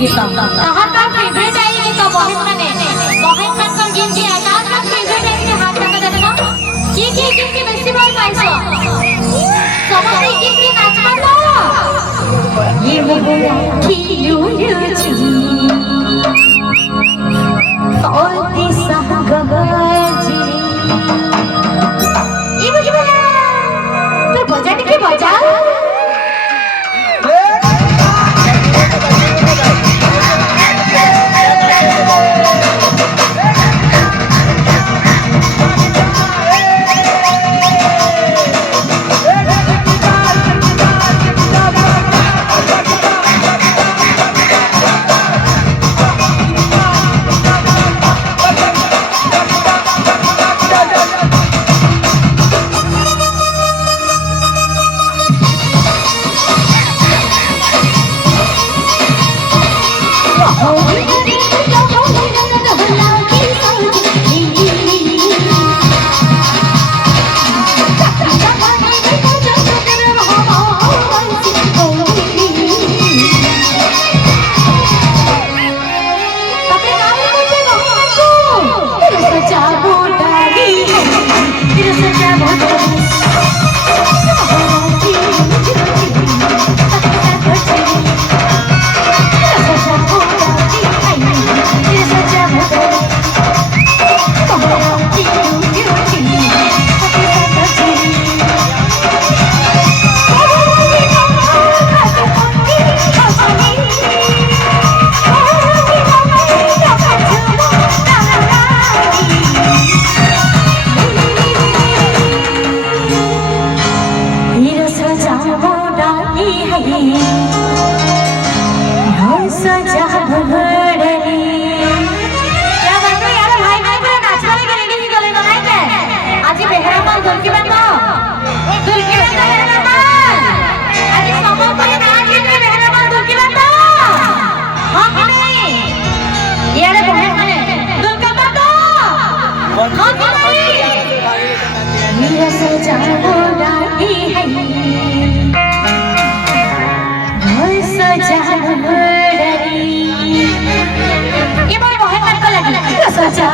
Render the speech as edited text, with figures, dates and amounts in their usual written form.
गीत ताहार का फेवरेट है गीत बहन माने बहन मान कर गीत किया ताहार का फेवरेट है के हाथ लगा देखो की गीत के बेसी भल पाइसो समस्त गीत के नाच मारलो ये मोहरा खिलू रुचि ओती सहगजी ये बुझबो ना तो बजा के बजा सजा